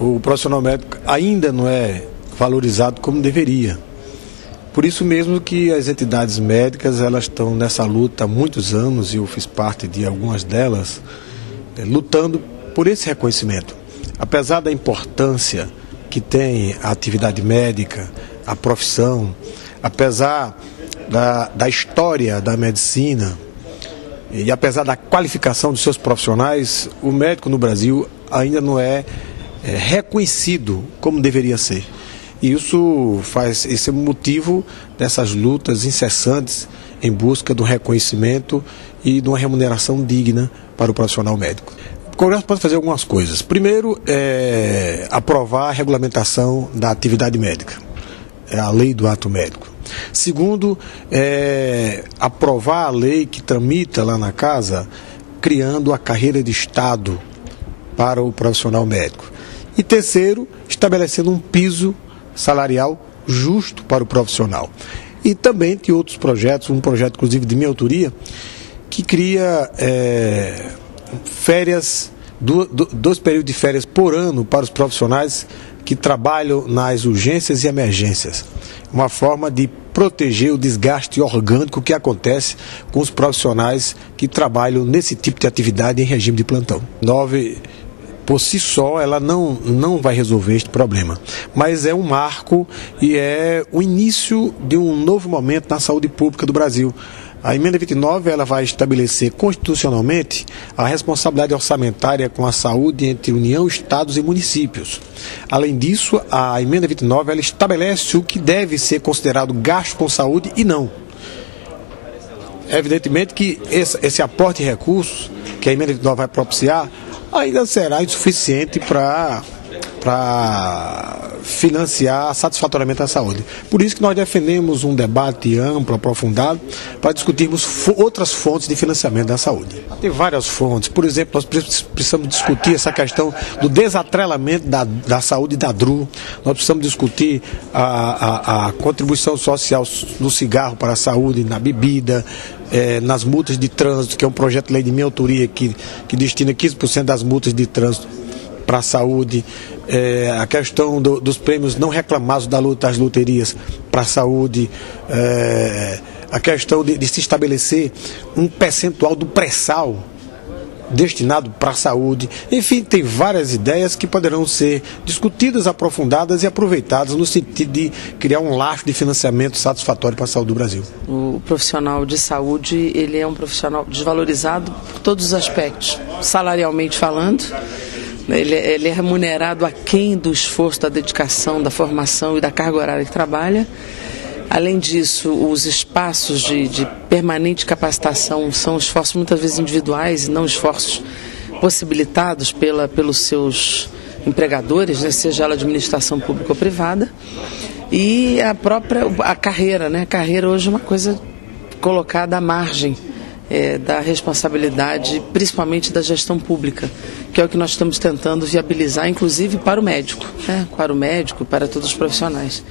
o profissional médico ainda não é valorizado como deveria. Por isso mesmo que as entidades médicas elas estão nessa luta há muitos anos, e eu fiz parte de algumas delas, lutando por esse reconhecimento. Apesar da importância que tem a atividade médica, a profissão, apesar da história da medicina e apesar da qualificação dos seus profissionais, o médico no Brasil ainda não é reconhecido como deveria ser. E esse é o motivo dessas lutas incessantes em busca do reconhecimento e de uma remuneração digna para o profissional médico. O Congresso pode fazer algumas coisas. Primeiro, aprovar a regulamentação da atividade médica, a lei do ato médico. Segundo, aprovar a lei que tramita lá na casa, criando a carreira de Estado para o profissional médico. E terceiro, estabelecendo um piso salarial justo para o profissional. E também tem outros projetos, um projeto inclusive de minha autoria, que cria férias, dois períodos de férias por ano para os profissionais que trabalham nas urgências e emergências. Uma forma de proteger o desgaste orgânico que acontece com os profissionais que trabalham nesse tipo de atividade em regime de plantão. Por si só, ela não vai resolver este problema, mas é um marco e é o início de um novo momento na saúde pública do Brasil. A emenda 29 ela vai estabelecer constitucionalmente a responsabilidade orçamentária com a saúde entre União, Estados e municípios. Além disso, a emenda 29 ela estabelece o que deve ser considerado gasto com saúde e não. Evidentemente que esse aporte de recursos que a emenda 29 vai propiciar ainda será insuficiente para financiar satisfatoriamente a saúde. Por isso que nós defendemos um debate amplo, aprofundado, para discutirmos outras fontes de financiamento da saúde. Tem várias fontes. Por exemplo, nós precisamos discutir essa questão do desatrelamento da saúde da DRU. Nós precisamos discutir a contribuição social no cigarro para a saúde, na bebida, nas multas de trânsito, que é um projeto de lei de minha autoria que destina 15% das multas de trânsito para a saúde, a questão dos prêmios não reclamados das loterias para a saúde, a questão de se estabelecer um percentual do pré-sal destinado para a saúde. Enfim, tem várias ideias que poderão ser discutidas, aprofundadas e aproveitadas no sentido de criar um laço de financiamento satisfatório para a saúde do Brasil. O profissional de saúde, ele é um profissional desvalorizado por todos os aspectos, salarialmente falando. Ele é remunerado aquém do esforço, da dedicação, da formação e da carga horária que trabalha. Além disso, os espaços de permanente capacitação são esforços muitas vezes individuais e não esforços possibilitados pelos seus empregadores, né, seja ela administração pública ou privada. E a carreira, né? A carreira hoje é uma coisa colocada à margem da responsabilidade, principalmente da gestão pública, que é o que nós estamos tentando viabilizar, inclusive para o médico, né? Para o médico, para todos os profissionais.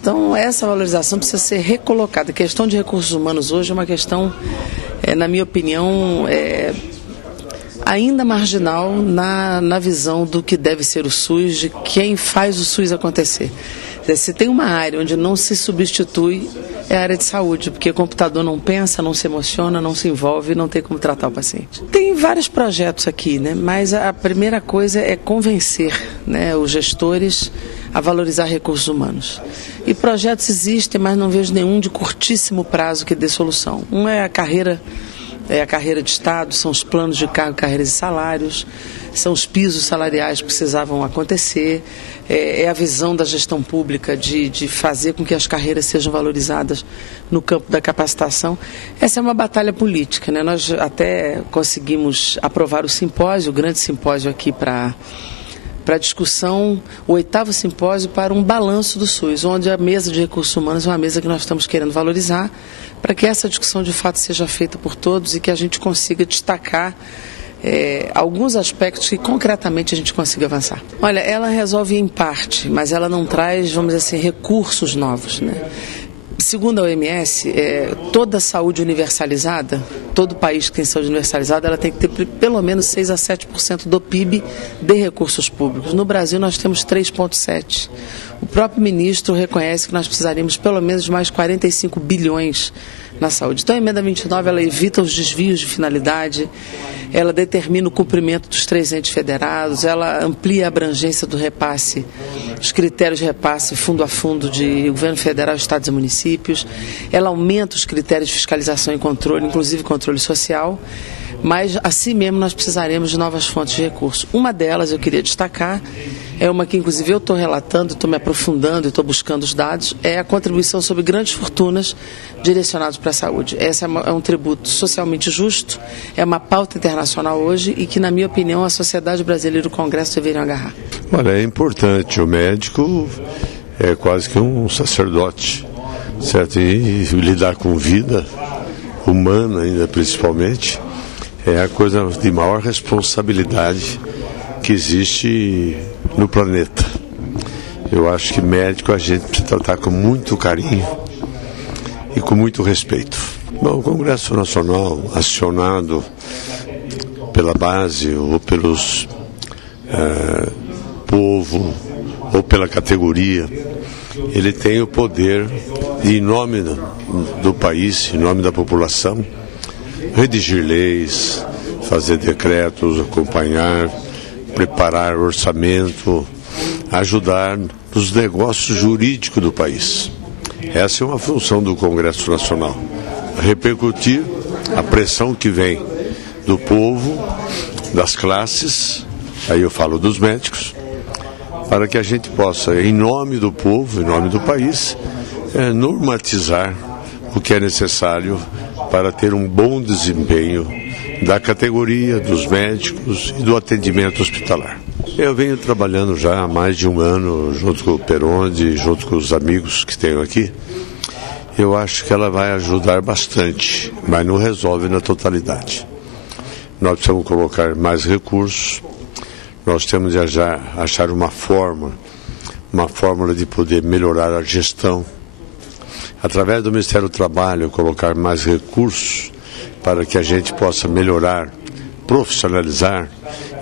Então, essa valorização precisa ser recolocada. A questão de recursos humanos hoje é uma questão, na minha opinião, ainda marginal na visão do que deve ser o SUS, de quem faz o SUS acontecer. Se tem uma área onde não se substitui, é a área de saúde, porque o computador não pensa, não se emociona, não se envolve, não tem como tratar o paciente. Tem vários projetos aqui, né? Mas a primeira coisa é convencer, né, os gestores a valorizar recursos humanos. E projetos existem, mas não vejo nenhum de curtíssimo prazo que dê solução. Um é a carreira de Estado, são os planos de cargo, carreiras e salários, são os pisos salariais que precisavam acontecer, é a visão da gestão pública de fazer com que as carreiras sejam valorizadas no campo da capacitação. Essa é uma batalha política, né? Nós até conseguimos aprovar o simpósio, o grande simpósio aqui para discussão, o 8º simpósio para um balanço do SUS, onde a mesa de recursos humanos é uma mesa que nós estamos querendo valorizar, para que essa discussão de fato seja feita por todos e que a gente consiga destacar alguns aspectos que concretamente a gente consiga avançar. Olha, ela resolve em parte, mas ela não traz, vamos dizer assim, recursos novos, né? Segundo a OMS, toda a saúde universalizada todo país que tem saúde universalizada, ela tem que ter pelo menos 6 a 7% do PIB de recursos públicos. No Brasil, nós temos 3,7%. O próprio ministro reconhece que nós precisaríamos pelo menos de mais 45 bilhões na saúde. Então, a emenda 29, ela evita os desvios de finalidade, ela determina o cumprimento dos 3 entes federados, ela amplia a abrangência do repasse, os critérios de repasse fundo a fundo de governo federal, estados e municípios, ela aumenta os critérios de fiscalização e controle, inclusive controle social, mas assim mesmo nós precisaremos de novas fontes de recursos. Uma delas eu queria destacar, é uma que inclusive eu estou relatando, estou me aprofundando, estou buscando os dados, é a contribuição sobre grandes fortunas direcionadas para a saúde. Esse é um tributo socialmente justo, é uma pauta internacional hoje e que, na minha opinião, a sociedade brasileira e o Congresso deveriam agarrar. Olha, é importante, o médico é quase que um sacerdote, certo? E lidar com vida humana ainda principalmente, é a coisa de maior responsabilidade que existe no planeta. Eu acho que médico a gente precisa tratar com muito carinho e com muito respeito. Bom, o Congresso Nacional, acionado pela base ou pelos povo ou pela categoria, ele tem o poder de, em nome do país, em nome da população, redigir leis, fazer decretos, acompanhar, preparar orçamento, ajudar nos negócios jurídicos do país. Essa é uma função do Congresso Nacional, repercutir a pressão que vem do povo, das classes, aí eu falo dos médicos, para que a gente possa, em nome do povo, em nome do país, normatizar o que é necessário para ter um bom desempenho da categoria, dos médicos e do atendimento hospitalar. Eu venho trabalhando já há mais de um ano junto com o Peronde, junto com os amigos que tenho aqui. Eu acho que ela vai ajudar bastante, mas não resolve na totalidade. Nós precisamos colocar mais recursos, nós temos de achar uma fórmula de poder melhorar a gestão. Através do Ministério do Trabalho, colocar mais recursos para que a gente possa melhorar, profissionalizar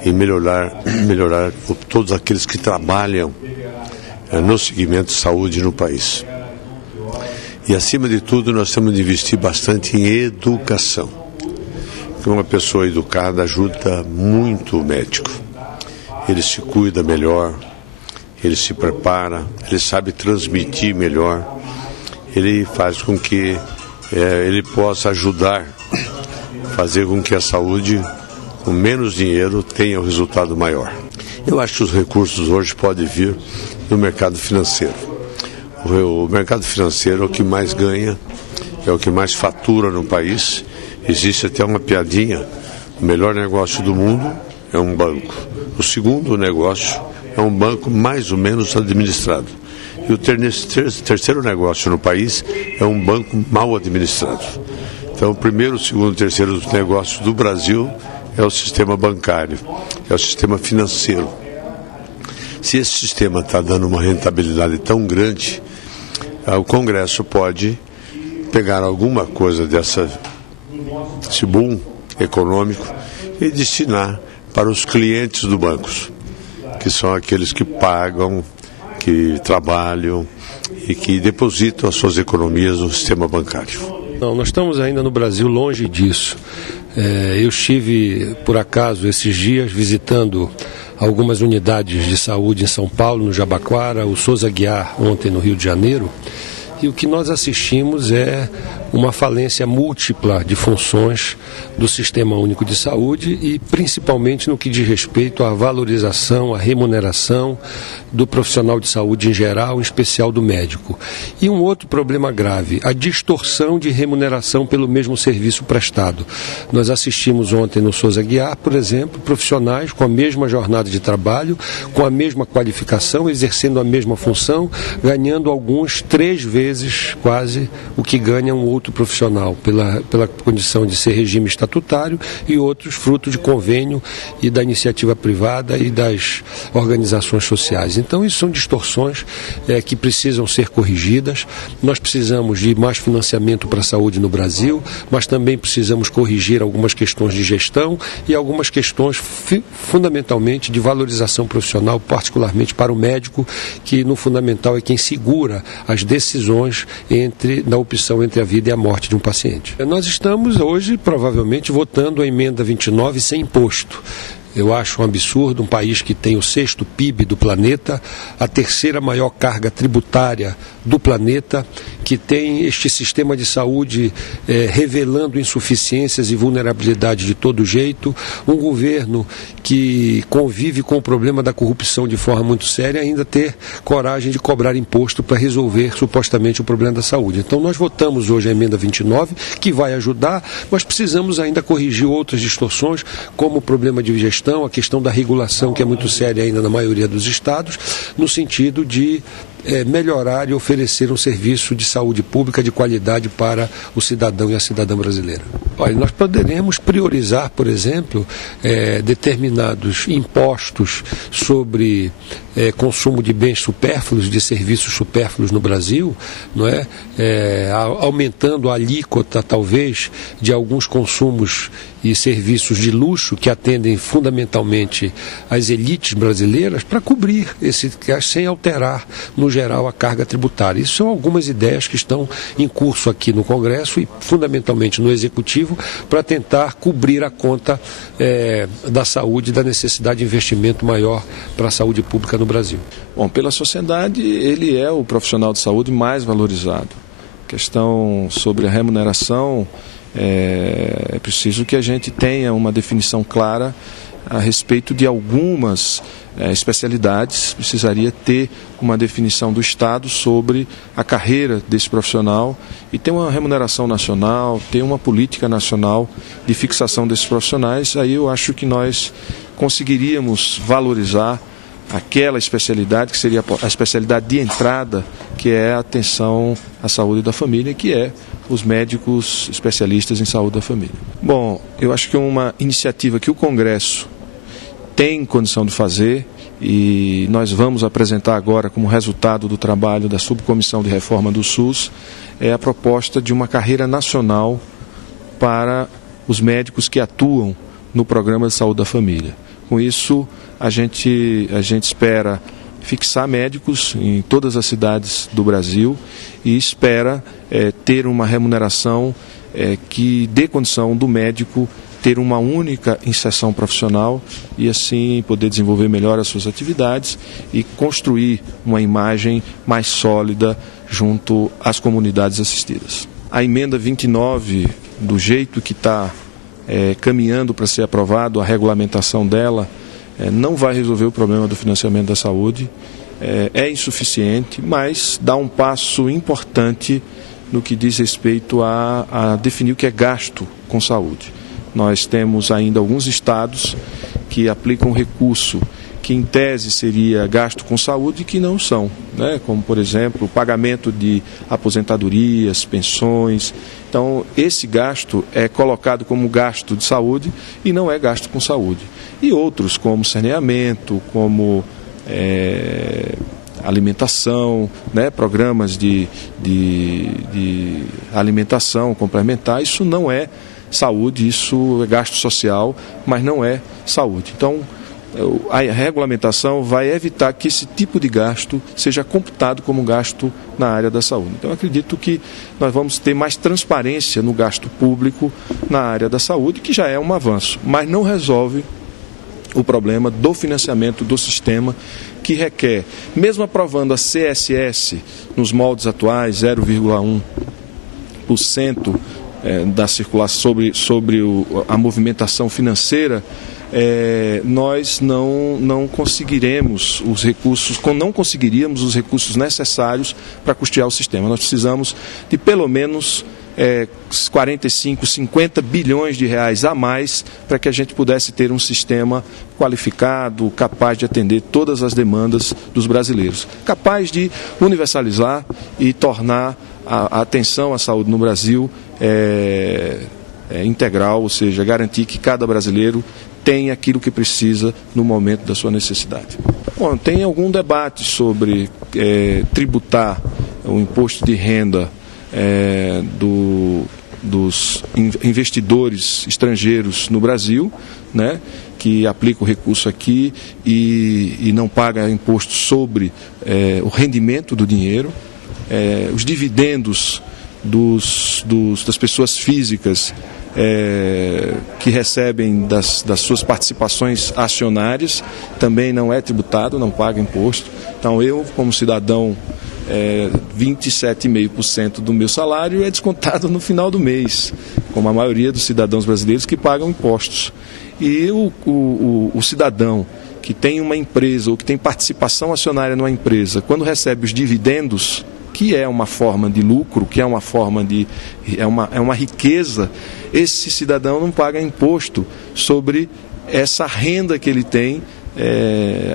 e melhorar todos aqueles que trabalham no segmento de saúde no país. E, acima de tudo, nós temos de investir bastante em educação. Porque uma pessoa educada ajuda muito o médico. Ele se cuida melhor, ele se prepara, ele sabe transmitir melhor. Ele faz com que ele possa ajudar, fazer com que a saúde, com menos dinheiro, tenha um resultado maior. Eu acho que os recursos hoje podem vir do mercado financeiro. O mercado financeiro é o que mais ganha, é o que mais fatura no país. Existe até uma piadinha, o melhor negócio do mundo é um banco. O segundo negócio é um banco mais ou menos administrado. E o terceiro negócio no país é um banco mal administrado. Então, o primeiro, segundo e terceiro negócio do Brasil é o sistema bancário, é o sistema financeiro. Se esse sistema está dando uma rentabilidade tão grande, o Congresso pode pegar alguma coisa desse boom econômico e destinar para os clientes do banco, que são aqueles que pagam, que trabalham e que depositam as suas economias no sistema bancário. Não, nós estamos ainda no Brasil longe disso. Eu estive, por acaso, esses dias visitando algumas unidades de saúde em São Paulo, no Jabaquara, o Souza Aguiar, ontem no Rio de Janeiro, e o que nós assistimos é uma falência múltipla de funções do Sistema Único de Saúde e principalmente no que diz respeito à valorização, à remuneração do profissional de saúde em geral, em especial do médico. E um outro problema grave, a distorção de remuneração pelo mesmo serviço prestado. Nós assistimos ontem no Souza Aguiar, por exemplo, profissionais com a mesma jornada de trabalho, com a mesma qualificação, exercendo a mesma função, ganhando alguns 3 vezes quase o que ganha um outro outro profissional pela condição de ser regime estatutário e outros fruto de convênio e da iniciativa privada e das organizações sociais. Então, isso são distorções que precisam ser corrigidas. Nós precisamos de mais financiamento para a saúde no Brasil, mas também precisamos corrigir algumas questões de gestão e algumas questões fundamentalmente de valorização profissional, particularmente para o médico, que no fundamental é quem segura as decisões na opção entre a vida e a morte de um paciente. Nós estamos hoje provavelmente votando a emenda 29 sem imposto. Eu acho um absurdo um país que tem o 6º PIB do planeta, a 3ª maior carga tributária do planeta, que tem este sistema de saúde revelando insuficiências e vulnerabilidade de todo jeito, um governo que convive com o problema da corrupção de forma muito séria, ainda ter coragem de cobrar imposto para resolver supostamente o problema da saúde. Então nós votamos hoje a emenda 29, que vai ajudar, mas precisamos ainda corrigir outras distorções, como o problema de gestão, a questão da regulação, que é muito séria ainda na maioria dos estados, no sentido de melhorar e oferecer um serviço de saúde pública de qualidade para o cidadão e a cidadã brasileira. Olha, nós poderemos priorizar, por exemplo, determinados impostos sobre consumo de bens supérfluos, de serviços supérfluos no Brasil, não é? Aumentando a alíquota, talvez, de alguns consumos e serviços de luxo que atendem fundamentalmente as elites brasileiras, para cobrir esse gasto sem alterar, no geral, a carga tributária. Isso são algumas ideias que estão em curso aqui no Congresso e fundamentalmente no Executivo, para tentar cobrir a conta da saúde e da necessidade de investimento maior para a saúde pública no Brasil. Bom, pela sociedade, ele é o profissional de saúde mais valorizado. A questão sobre a remuneração, é preciso que a gente tenha uma definição clara a respeito de algumas especialidades. Precisaria ter uma definição do Estado sobre a carreira desse profissional e ter uma remuneração nacional, ter uma política nacional de fixação desses profissionais. Aí eu acho que nós conseguiríamos valorizar aquela especialidade que seria a especialidade de entrada, que é a atenção à saúde da família, que é os médicos especialistas em saúde da família. Bom, eu acho que é uma iniciativa que o Congresso tem condição de fazer e nós vamos apresentar agora como resultado do trabalho da Subcomissão de Reforma do SUS, é a proposta de uma carreira nacional para os médicos que atuam no Programa de Saúde da Família. Com isso, a gente espera fixar médicos em todas as cidades do Brasil e espera ter uma remuneração que dê condição do médico ter uma única inserção profissional e assim poder desenvolver melhor as suas atividades e construir uma imagem mais sólida junto às comunidades assistidas. A emenda 29, do jeito que está caminhando para ser aprovado, a regulamentação dela não vai resolver o problema do financiamento da saúde, é insuficiente, mas dá um passo importante no que diz respeito a definir o que é gasto com saúde. Nós temos ainda alguns estados que aplicam um recurso que em tese seria gasto com saúde e que não são, né? Como, por exemplo, o pagamento de aposentadorias, pensões. Então, esse gasto é colocado como gasto de saúde e não é gasto com saúde. E outros, como saneamento, como alimentação, né? Programas de alimentação complementar, isso não é saúde, isso é gasto social, mas não é saúde. Então, a regulamentação vai evitar que esse tipo de gasto seja computado como gasto na área da saúde. Então, eu acredito que nós vamos ter mais transparência no gasto público na área da saúde, que já é um avanço, mas não resolve o problema do financiamento do sistema, que requer, mesmo aprovando a CSS nos moldes atuais, 0,1% da circulação sobre a movimentação financeira, nós não conseguiríamos os recursos necessários para custear o sistema. Nós precisamos de pelo menos 45, 50 bilhões de reais a mais para que a gente pudesse ter um sistema qualificado, capaz de atender todas as demandas dos brasileiros, capaz de universalizar e tornar a atenção à saúde no Brasil integral, ou seja, garantir que cada brasileiro tem aquilo que precisa no momento da sua necessidade. Bom, tem algum debate sobre tributar o imposto de renda dos investidores estrangeiros no Brasil, né, que aplica o recurso aqui e não paga imposto sobre o rendimento do dinheiro, os dividendos das pessoas físicas que recebem das suas participações acionárias também não é tributado, não paga imposto. Então eu, como cidadão, 27,5% do meu salário é descontado no final do mês, como a maioria dos cidadãos brasileiros que pagam impostos. E o cidadão que tem uma empresa ou que tem participação acionária numa empresa, quando recebe os dividendos, que é uma forma de lucro, que é uma forma é uma riqueza, esse cidadão não paga imposto sobre essa renda que ele tem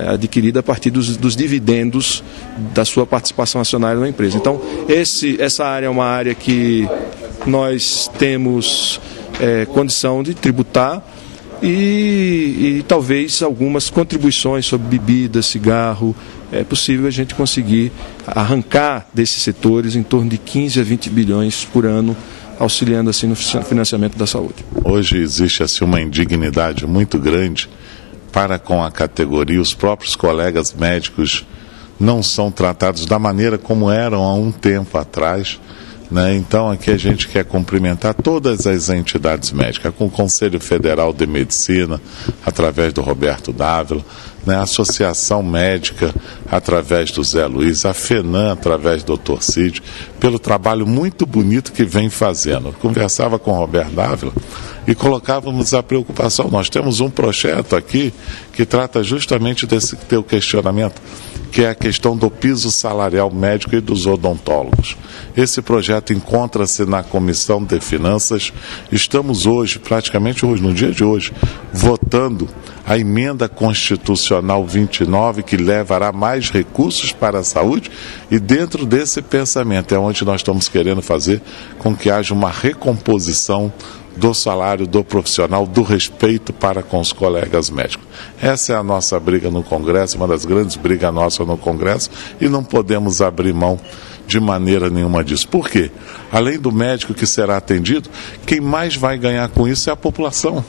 adquirida a partir dos dividendos da sua participação acionária na empresa. Então, essa área é uma área que nós temos condição de tributar e talvez algumas contribuições sobre bebida, cigarro. É possível a gente conseguir arrancar desses setores em torno de 15 a 20 bilhões por ano, auxiliando assim no financiamento da saúde. Hoje existe assim uma indignidade muito grande para com a categoria. Os próprios colegas médicos não são tratados da maneira como eram há um tempo atrás, né? Então aqui a gente quer cumprimentar todas as entidades médicas, com o Conselho Federal de Medicina, através do Roberto Dávila, né? A Associação Médica, através do Zé Luiz, a FENAM, através do Dr. Cid, pelo trabalho muito bonito que vem fazendo. Eu conversava com o Roberto Dávila e colocávamos a preocupação. Nós temos um projeto aqui que trata justamente desse teu questionamento, que é a questão do piso salarial médico e dos odontólogos. Esse projeto encontra-se na Comissão de Finanças. Estamos hoje, praticamente hoje, no dia de hoje, votando a emenda constitucional 29, que levará mais recursos para a saúde, e dentro desse pensamento é onde nós estamos querendo fazer com que haja uma recomposição do salário do profissional, do respeito para com os colegas médicos. Essa é a nossa briga no Congresso, uma das grandes brigas nossas no Congresso, e não podemos abrir mão de maneira nenhuma disso. Por quê? Além do médico que será atendido, quem mais vai ganhar com isso é a população.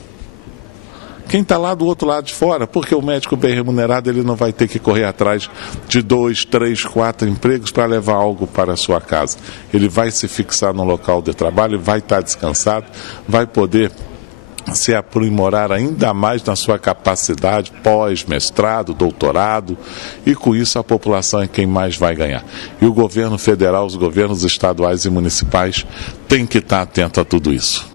Quem está lá do outro lado de fora, porque o médico bem remunerado, ele não vai ter que correr atrás de 2, 3, 4 empregos para levar algo para a sua casa. Ele vai se fixar no local de trabalho, vai estar descansado, vai poder se aprimorar ainda mais na sua capacidade, pós-mestrado, doutorado, e com isso a população é quem mais vai ganhar. E o governo federal, os governos estaduais e municipais têm que estar atento a tudo isso.